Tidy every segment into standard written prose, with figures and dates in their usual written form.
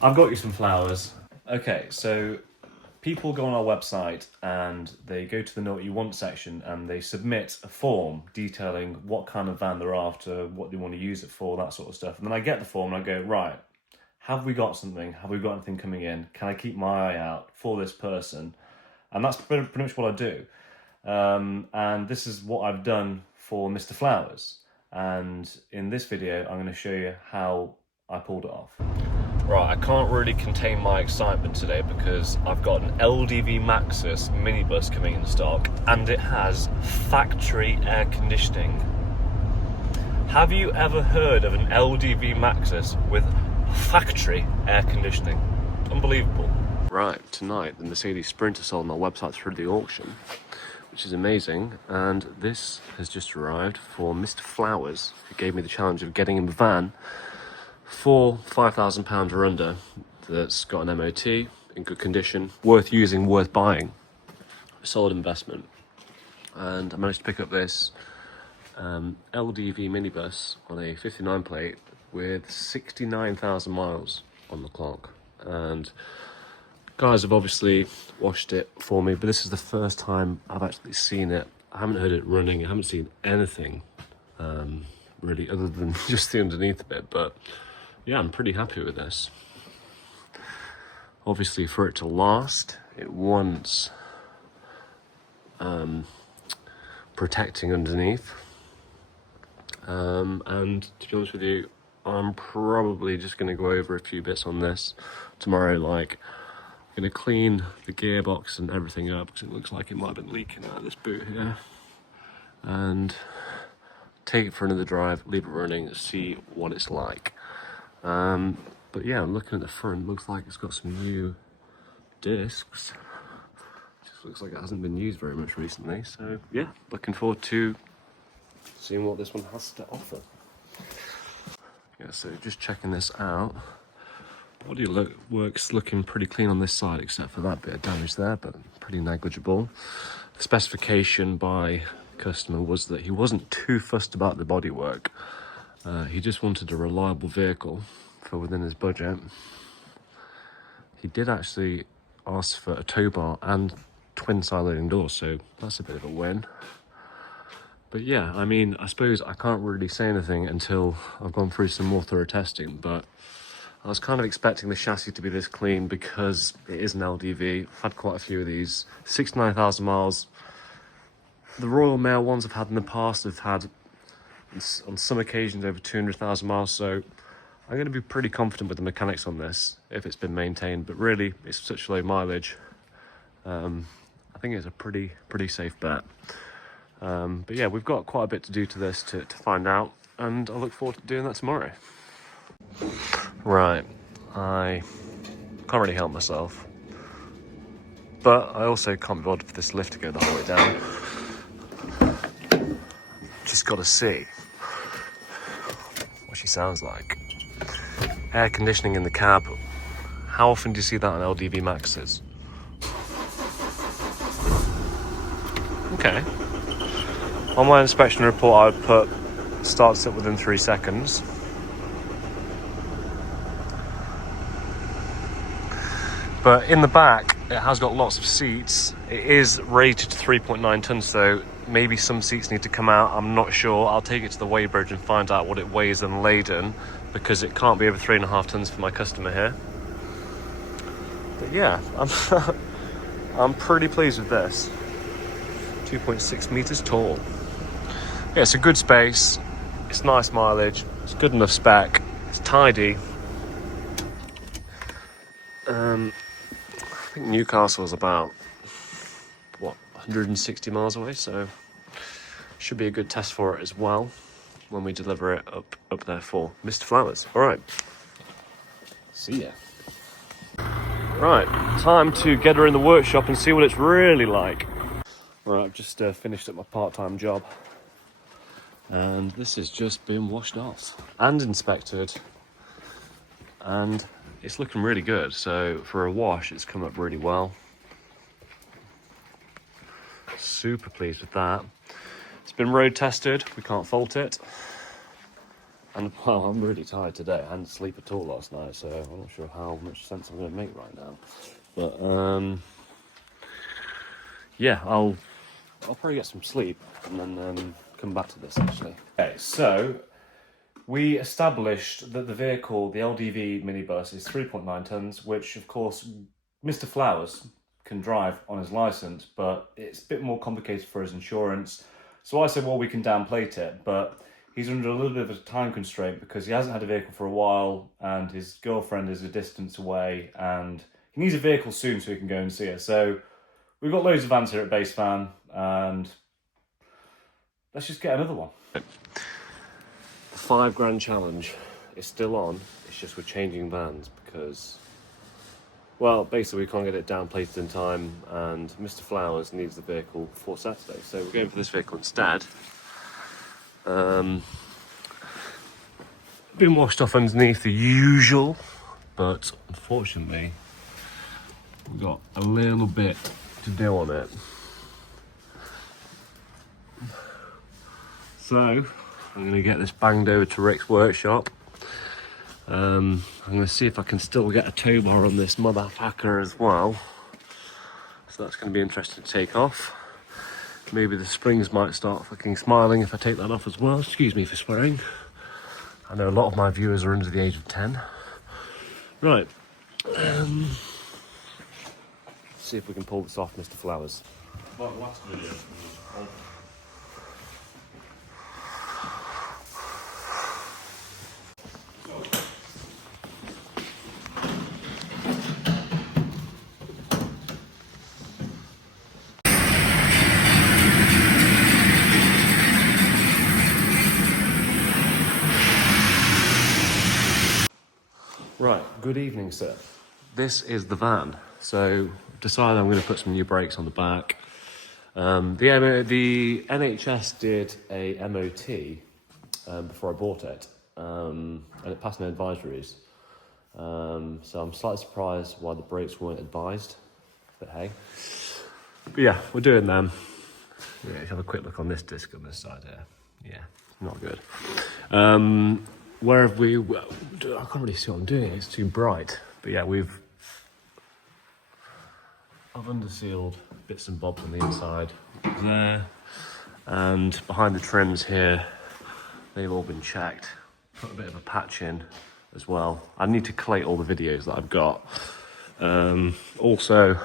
I've got you some flowers. Okay, so people go on our website and they go to the Know What You Want section and they submit a form detailing what kind of van they're after, what they want to use it for, that sort of stuff. And then I get the form and I go, right, have we got something? Have we got anything coming in? Can I keep my eye out for this person? And that's pretty much what I do. And this is what I've done for Mr. Flowers. And in this video, I'm going to show you how I pulled it off. Right, I can't really contain my excitement today because I've got an LDV Maxus minibus coming in stock and it has factory air conditioning. Have you ever heard of an LDV Maxus with factory air conditioning? Unbelievable. Right, tonight the Mercedes Sprinter sold on our website through the auction, which is amazing, and this has just arrived for Mr. Flowers, who gave me the challenge of getting him a van for £5,000 or under that's got an MOT, in good condition, worth using, worth buying. Solid investment. And I managed to pick up this LDV minibus on a 59 plate with 69,000 miles on the clock. And guys have obviously washed it for me, but this is the first time I've actually seen it. I haven't heard it running, I haven't seen anything really other than just the underneath of it, but yeah, I'm pretty happy with this. Obviously, for it to last, it wants protecting underneath. And to be honest with you, I'm probably just going to go over a few bits on this tomorrow. Like, I'm going to clean the gearbox and everything up because it looks like it might have been leaking out of this boot here. And take it for another drive, leave it running, see what it's like. But yeah, I'm looking at the front, looks like it's got some new discs. Just looks like it hasn't been used very much recently, so yeah, looking forward to seeing what this one has to offer. Yeah, so just checking this out. Body works looking pretty clean on this side, except for that bit of damage there, but pretty negligible. The specification by the customer was that he wasn't too fussed about the bodywork. He just wanted a reliable vehicle for within his budget. He did actually ask for a tow bar and twin side loading doors, so that's a bit of a win. But yeah, I mean, I suppose I can't really say anything until I've gone through some more thorough testing, but I was kind of expecting the chassis to be this clean because it is an LDV. I've had quite a few of these. 69,000 miles. The Royal Mail ones I've had in the past have had, on some occasions, over 200,000 miles, so I'm going to be pretty confident with the mechanics on this if it's been maintained, but really it's such low mileage. I think it's a pretty safe bet. But yeah, we've got quite a bit to do to this to find out, and I look forward to doing that tomorrow. Right, I can't really help myself, but I also can't be bothered for this lift to go the whole way down. Just got to see what she sounds like. Air conditioning in the cab. How often do you see that on LDV Maxes? Okay. On my inspection report, I would put starts it within 3 seconds. But in the back, it has got lots of seats. It is rated to 3.9 tons, so maybe some seats need to come out. I'm not sure. I'll take it to the weighbridge and find out what it weighs unladen, because it can't be over 3.5 tons for my customer here. But yeah, I'm pretty pleased with this. 2.6 meters tall. Yeah, it's a good space. It's nice mileage. It's good enough spec. It's tidy. I think Newcastle is about 160 miles away, so should be a good test for it as well when we deliver it up there for Mr. Flowers. All right, see ya. Right, time to get her in the workshop and see what it's really like. Right, I've just finished up my part-time job, and this has just been washed off and inspected, and it's looking really good. So for a wash, it's come up really well. Super pleased with that. It's been road tested, we can't fault it. And well, I'm really tired today. I didn't sleep at all last night, so I'm not sure how much sense I'm going to make right now. But yeah, I'll probably get some sleep and then come back to this actually. Okay, so we established that the vehicle, the LDV minibus, is 3.9 tons, which of course Mr. Flowers can drive on his license, but it's a bit more complicated for his insurance. So I said, well, we can downplate it, but he's under a little bit of a time constraint because he hasn't had a vehicle for a while and his girlfriend is a distance away and he needs a vehicle soon so he can go and see her. So we've got loads of vans here at Base Van and let's just get another one. The £5 challenge is still on. It's just we're changing vans because, well, basically we can't get it downplated in time and Mr. Flowers needs the vehicle before Saturday. So we're going for this vehicle instead. Been washed off underneath the usual, but unfortunately we've got a little bit to do on it. So I'm going to get this banged over to Rick's workshop. I'm going to see if I can still get a tow bar on this motherfucker as well. So that's going to be interesting to take off. Maybe the springs might start fucking smiling if I take that off as well. Excuse me for swearing. I know a lot of my viewers are under the age of 10. Right. See if we can pull this off, Mr. Flowers. Well, last video. Right, good evening, sir. This is the van. So, decided I'm going to put some new brakes on the back. The NHS did a MOT before I bought it, and it passed no advisories. So I'm slightly surprised why the brakes weren't advised, but hey. But yeah, we're doing them. Yeah, let's have a quick look on this disc on this side here. Yeah, not good. Where have we? Well, I can't really see what I'm doing. It's too bright. But yeah, I've undersealed bits and bobs on the inside there, and behind the trims here, they've all been checked. Put a bit of a patch in as well. I need to collate all the videos that I've got. Also,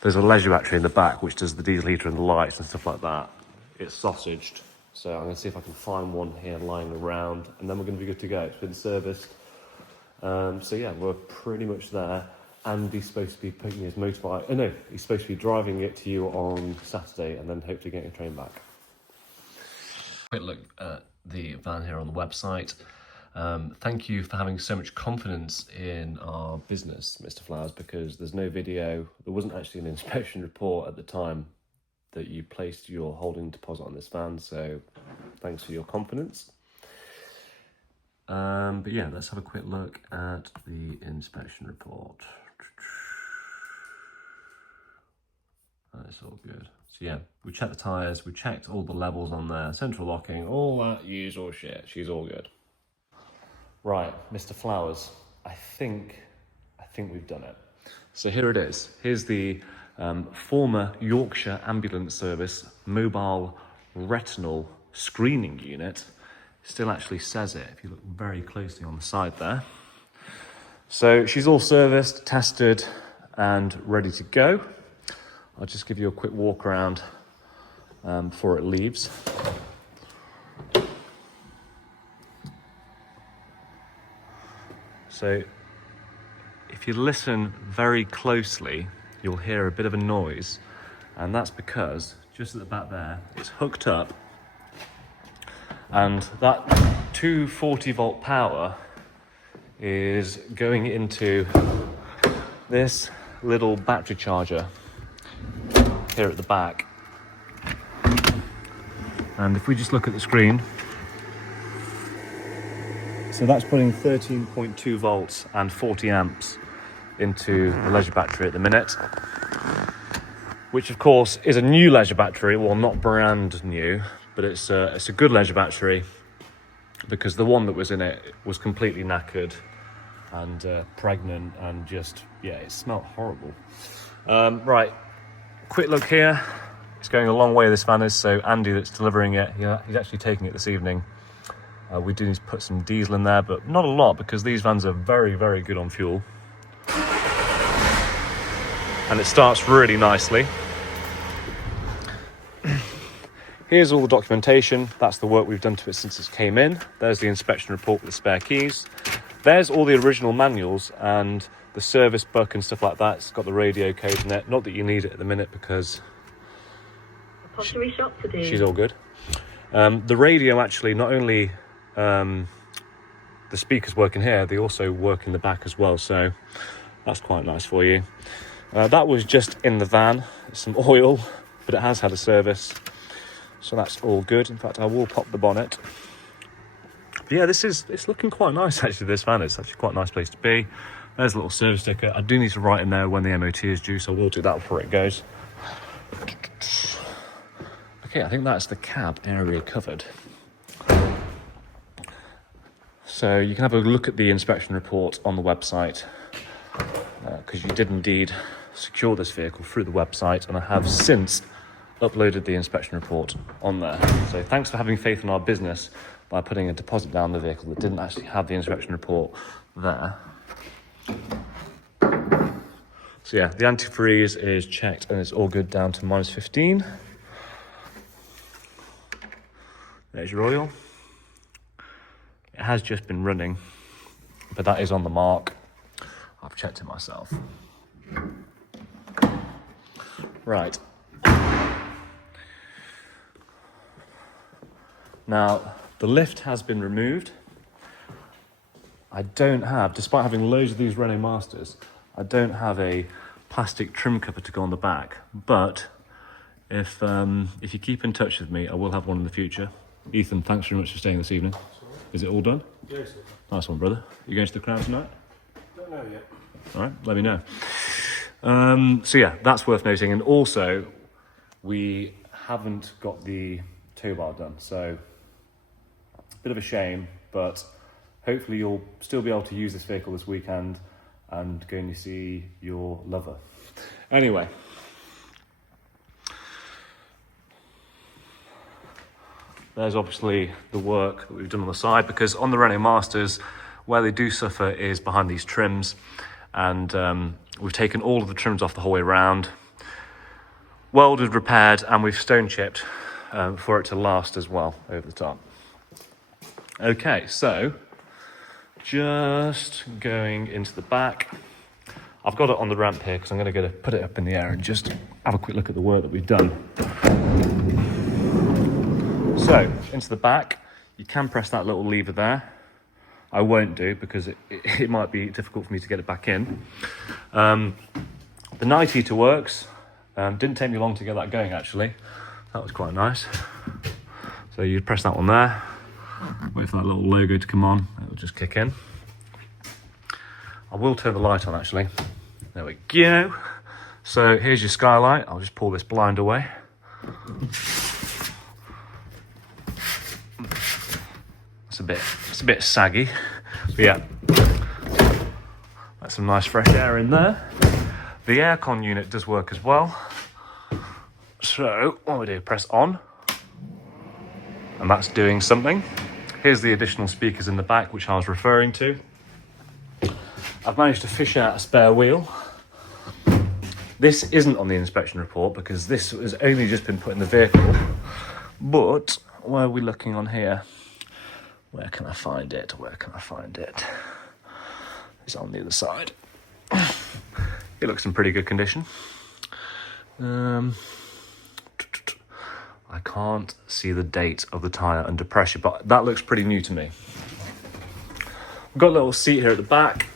there's a leisure battery in the back which does the diesel heater and the lights and stuff like that. It's sausaged. So I'm going to see if I can find one here lying around, and then we're going to be good to go. It's been serviced. So yeah, we're pretty much there. And he's supposed to be putting his motorbike... Oh no, he's supposed to be driving it to you on Saturday and then hopefully getting a train back. Quick look at the van here on the website. Thank you for having so much confidence in our business, Mr. Flowers, because there's no video. There wasn't actually an inspection report at the time that you placed your holding deposit on this van, so thanks for your confidence. But yeah, let's have a quick look at the inspection report. That's all good. So yeah, we checked the tyres, we checked all the levels on there, central locking, all that usual shit. She's all good. Right, Mr. Flowers, I think we've done it. So here it is. Here's the former Yorkshire Ambulance Service mobile retinal screening unit. Still actually says it if you look very closely on the side there. So she's all serviced, tested, and ready to go. I'll just give you a quick walk around before it leaves. So if you listen very closely, you'll hear a bit of a noise, and that's because just at the back there, it's hooked up, and that 240 volt power is going into this little battery charger here at the back. And if we just look at the screen, so that's putting 13.2 volts and 40 amps into the leisure battery at the minute, which of course is a new leisure battery. Well, not brand new, but it's a good leisure battery. because the one that was in it was completely knackered and pregnant, and just, yeah, it smelled horrible. Right, quick look here. It's going a long way, this van is, so Andy that's delivering it, he's actually taking it this evening. We do need to put some diesel in there, but not a lot, because these vans are very, very good on fuel. And it starts really nicely. Here's all the documentation. That's the work we've done to it since it came in. There's the inspection report with the spare keys. There's all the original manuals and the service book and stuff like that. It's got the radio code in it. Not that you need it at the minute, because pottery shop today. She's all good. The radio, actually, not only the speakers work in here, they also work in the back as well, so that's quite nice for you. That was just in the van, some oil, but it has had a service, so that's all good. In fact, I will pop the bonnet. But yeah, it's looking quite nice, actually, this van. It's actually quite a nice place to be. There's a little service sticker. I do need to write in there when the MOT is due, so I will do that before it goes. Okay, I think that's the cab area covered. So you can have a look at the inspection report on the website, because you did indeed secure this vehicle through the website, and I have since uploaded the inspection report on there. So thanks for having faith in our business by putting a deposit down the vehicle that didn't actually have the inspection report there. So yeah, the antifreeze is checked and it's all good down to -15. There's your oil. It has just been running, but that is on the mark. I've checked it myself. Right. Now, the lift has been removed. I don't have, despite having loads of these Renault Masters, I don't have a plastic trim cover to go on the back, but if you keep in touch with me, I will have one in the future. Ethan, thanks very much for staying this evening. Is it all done? Yes. Nice one, brother. You going to the Crown tonight? Don't know yet. All right, let me know. So yeah, that's worth noting. And also, we haven't got the tow bar done, so bit of a shame, but hopefully you'll still be able to use this vehicle this weekend and going to see your lover. Anyway. There's obviously the work that we've done on the side, because on the Renault Masters, where they do suffer is behind these trims, and we've taken all of the trims off the whole way around, welded, repaired, and we've stone chipped for it to last as well over the top. Okay, so just going into the back. I've got it on the ramp here because I'm going to put it up in the air and just have a quick look at the work that we've done. So, into the back, you can press that little lever there. I won't do because it might be difficult for me to get it back in. The night heater works. Didn't take me long to get that going, actually. That was quite nice. So you press that one there. Wait for that little logo to come on. It'll just kick in. I will turn the light on, actually. There we go. So here's your skylight. I'll just pull this blind away. It's a bit saggy, but yeah, that's some nice fresh air in there. The aircon unit does work as well. So what we do, press on, and that's doing something. Here's the additional speakers in the back, which I was referring to. I've managed to fish out a spare wheel. This isn't on the inspection report because this has only just been put in the vehicle. But where are we looking on here? Where can I find it? Where can I find it? It's on the other side. It looks in pretty good condition. I can't see the date of the tyre under pressure, but that looks pretty new to me. We've got a little seat here at the back.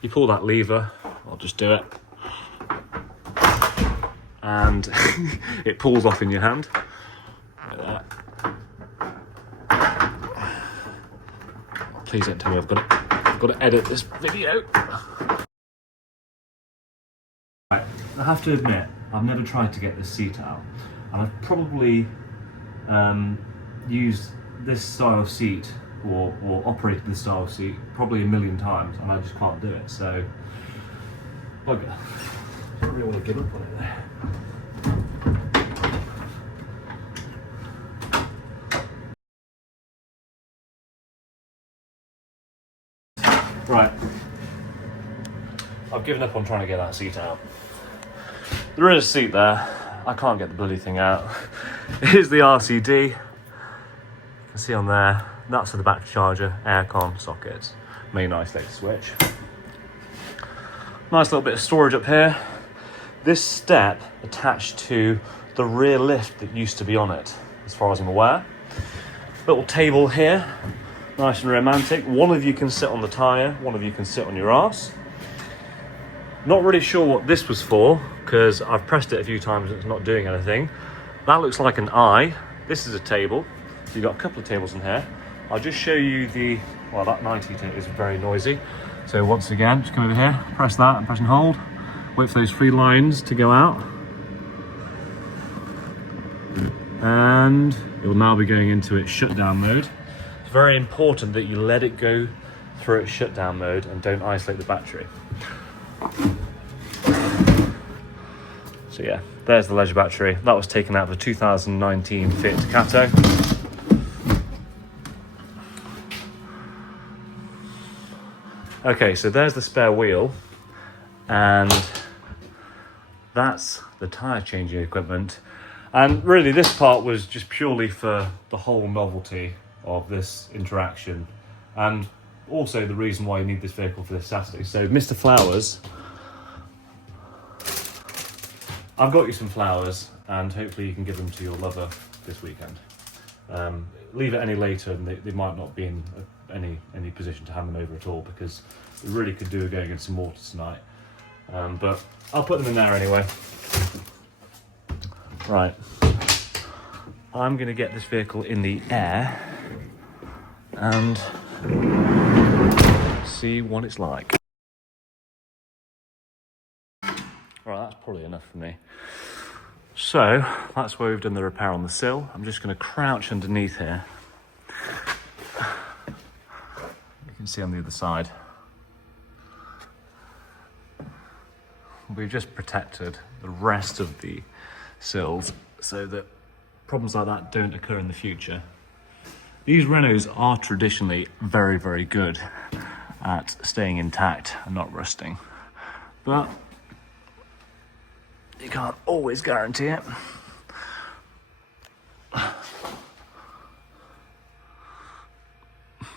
You pull that lever, I'll just do it. And it pulls off in your hand. Like that. Please don't tell me I've got to edit this video. Right, I have to admit, I've never tried to get this seat out. And I've probably used this style of seat or operated the style seat probably a million times, and I just can't do it. So, bugger. I don't really want to give up on it there. Right, I've given up on trying to get that seat out. There is a seat there. I can't get the bloody thing out. Here's the RCD. You can see on there, that's for the battery charger, aircon, sockets, main isolator switch. Nice little bit of storage up here. This step attached to the rear lift that used to be on it, as far as I'm aware. Little table here, nice and romantic. One of you can sit on the tyre, one of you can sit on your arse. Not really sure what this was for, because I've pressed it a few times and it's not doing anything. That looks like an eye. This is a table. So you've got a couple of tables in here. I'll just show you the, well, that 90 is very noisy. So once again, just come over here, press that and press and hold. Wait for those 3 lines to go out. And it will now be going into its shutdown mode. It's very important that you let it go through its shutdown mode and don't isolate the battery. So yeah, there's the leisure battery. That was taken out of the 2019 Fiat Ducato. Okay, so there's the spare wheel, and that's the tyre changing equipment. And really this part was just purely for the whole novelty of this interaction, and also the reason why you need this vehicle for this Saturday. So Mr. Flowers, I've got you some flowers, and hopefully you can give them to your lover this weekend. Leave it any later and they might not be in any position to hand them over at all, because we really could do with going in some water tonight. But I'll put them in there anyway. Right, I'm going to get this vehicle in the air and see what it's like. Right, that's probably enough for me. So that's where we've done the repair on the sill. I'm just going to crouch underneath here. You can see on the other side. We've just protected the rest of the sills so that problems like that don't occur in the future. These Renaults are traditionally very, very good at staying intact and not rusting, but you can't always guarantee it.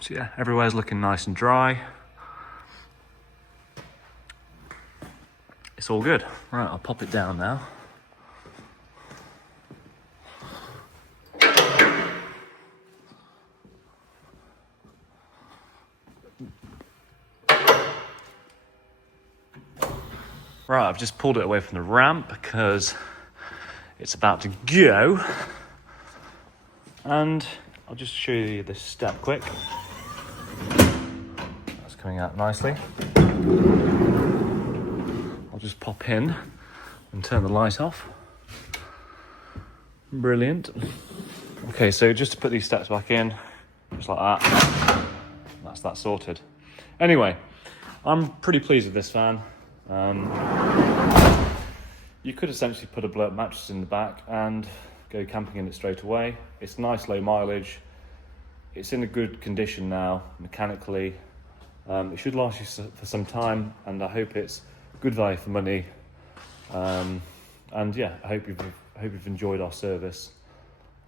So yeah, everywhere's looking nice and dry. It's all good. Right, I'll pop it down now. Right, I've just pulled it away from the ramp because it's about to go. And I'll just show you this step quick. That's coming out nicely. I'll just pop in and turn the light off. Brilliant. Okay, so just to put these steps back in, just like that. That's that sorted. Anyway, I'm pretty pleased with this van. You could essentially put a blow-up mattress in the back and go camping in it straight away. It's nice low mileage. It's in a good condition now mechanically. It should last you for some time, and I hope it's good value for money. And yeah, I hope you've enjoyed our service.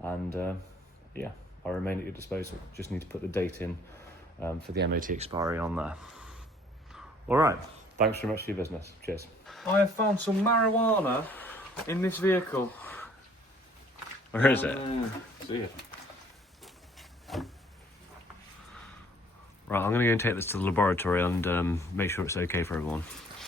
And yeah, I remain at your disposal. Just need to put the date in for the MOT expiry on there. All right. Thanks very much for your business. Cheers. I have found some marijuana in this vehicle. Where is it? See it. Right, I'm going to go and take this to the laboratory and make sure it's okay for everyone.